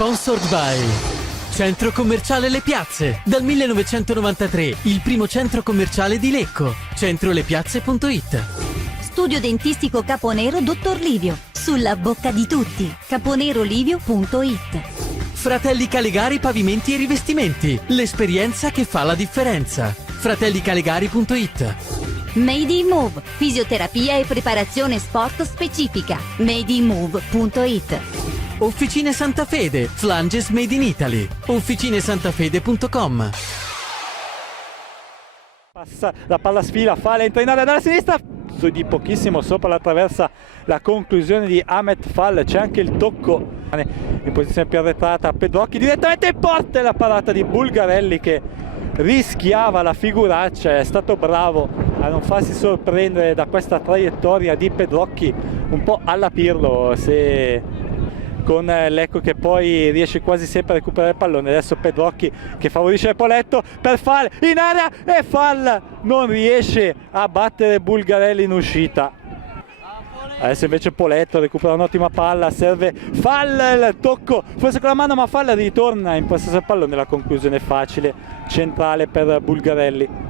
Sponsored by Centro Commerciale Le Piazze. Dal 1993 il primo centro commerciale di Lecco. Centrolepiazze.it. Studio dentistico Caponero Dottor Livio. Sulla bocca di tutti. caponerolivio.it. Fratelli Calegari Pavimenti e Rivestimenti. L'esperienza che fa la differenza. fratellicalegari.it. Made in Move. Fisioterapia e preparazione sport specifica. madeinmove.it. Officine Santa Fede, Flanges Made in Italy. officinesantafede.com. Passa la palla sfila, Fall entra in area dalla sinistra, su di pochissimo sopra la traversa la conclusione di Ahmed Fall, c'è anche il tocco in posizione più arretrata, Pedrocchi direttamente in porta e la parata di Bulgarelli che rischiava la figuraccia, è stato bravo a non farsi sorprendere da questa traiettoria di Pedrocchi un po' alla Pirlo, con Lecco che poi riesce quasi sempre a recuperare il pallone. Adesso Pedrocchi che favorisce Poletto per Fall in area e Fall non riesce a battere Bulgarelli in uscita. Adesso invece Poletto recupera un'ottima palla, serve Fall, il tocco forse con la mano, ma Fall ritorna in possesso del pallone, la conclusione facile, centrale per Bulgarelli.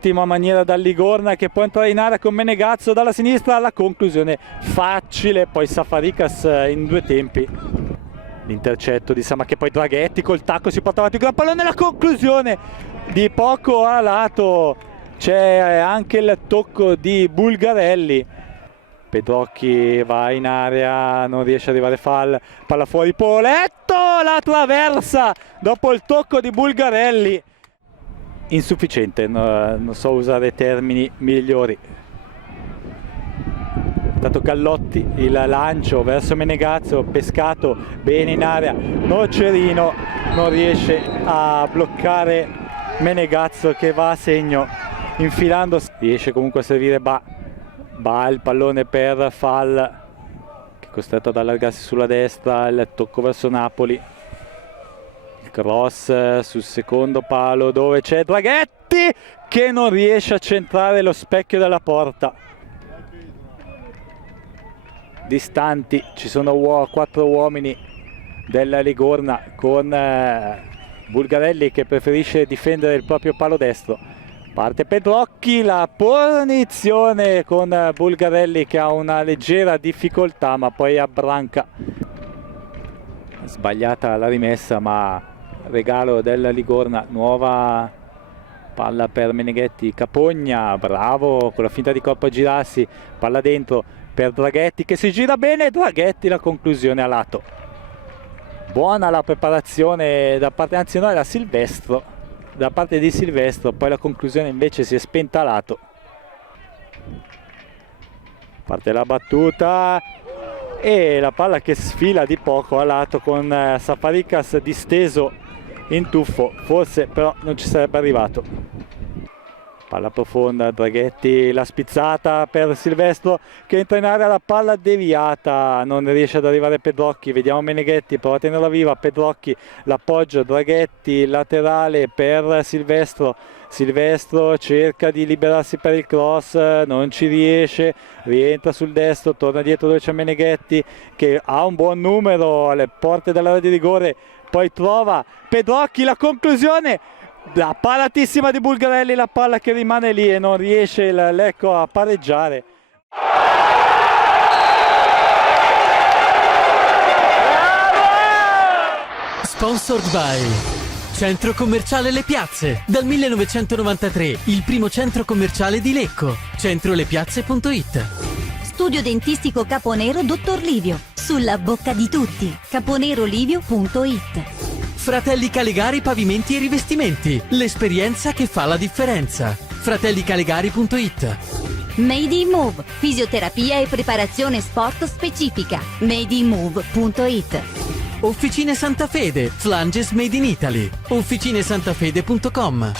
Ottima maniera da Ligorna che può entrare in area con Menegazzo dalla sinistra, la conclusione facile, poi Safarikas in due tempi. L'intercetto di Sama che poi Draghetti col tacco si porta avanti con il pallone, la conclusione di poco a lato, c'è anche il tocco di Bulgarelli. Pedrocchi va in area, non riesce ad arrivare Fall, palla fuori, Poletto la traversa dopo il tocco di Bulgarelli. Insufficiente, non so usare termini migliori. Dato Gallotti il lancio verso Menegazzo, pescato bene in area, Nocerino non riesce a bloccare Menegazzo che va a segno infilando, riesce comunque a servire Ba il pallone per Fall che è costretto ad allargarsi sulla destra, il tocco verso Napoli. Cross sul secondo palo dove c'è Draghetti che non riesce a centrare lo specchio della porta. Distanti ci sono 4 uomini della Ligorna con Bulgarelli che preferisce difendere il proprio palo destro. Parte Pedrocchi, la punizione con Bulgarelli che ha una leggera difficoltà ma poi abbranca. Sbagliata la rimessa ma regalo della Ligorna, nuova palla per Meneghetti, Capogna, bravo con la finta di corpo a girarsi, palla dentro per Draghetti che si gira bene, Draghetti la conclusione a lato. Buona la preparazione da parte, anzi no, era Silvestro, da parte di Silvestro, poi la conclusione invece si è spenta a lato. Parte la battuta e la palla che sfila di poco a lato con Safarikas disteso in tuffo, forse però non ci sarebbe arrivato. Palla profonda, Draghetti, la spizzata per Silvestro che entra in area, la palla deviata, non riesce ad arrivare Pedrocchi, vediamo Meneghetti, prova a tenerla viva, Pedrocchi, l'appoggio, Draghetti, laterale per Silvestro, Silvestro cerca di liberarsi per il cross, non ci riesce, rientra sul destro, torna dietro dove c'è Meneghetti che ha un buon numero alle porte dell'area di rigore, poi trova Pedrocchi, la conclusione, la paratissima di Bulgarelli, la palla che rimane lì e non riesce il Lecco a pareggiare. Sponsored by Centro Commerciale Le Piazze. Dal 1993 il primo centro commerciale di Lecco. Centrolepiazze.it. Studio dentistico Caponero Dottor Livio. Sulla bocca di tutti. caponerolivio.it. Fratelli Calegari Pavimenti e Rivestimenti. L'esperienza che fa la differenza. fratellicalegari.it. Made in Move. Fisioterapia e preparazione sport specifica. madeinmove.it. Officine Santa Fede, Flanges Made in Italy. officinesantafede.com.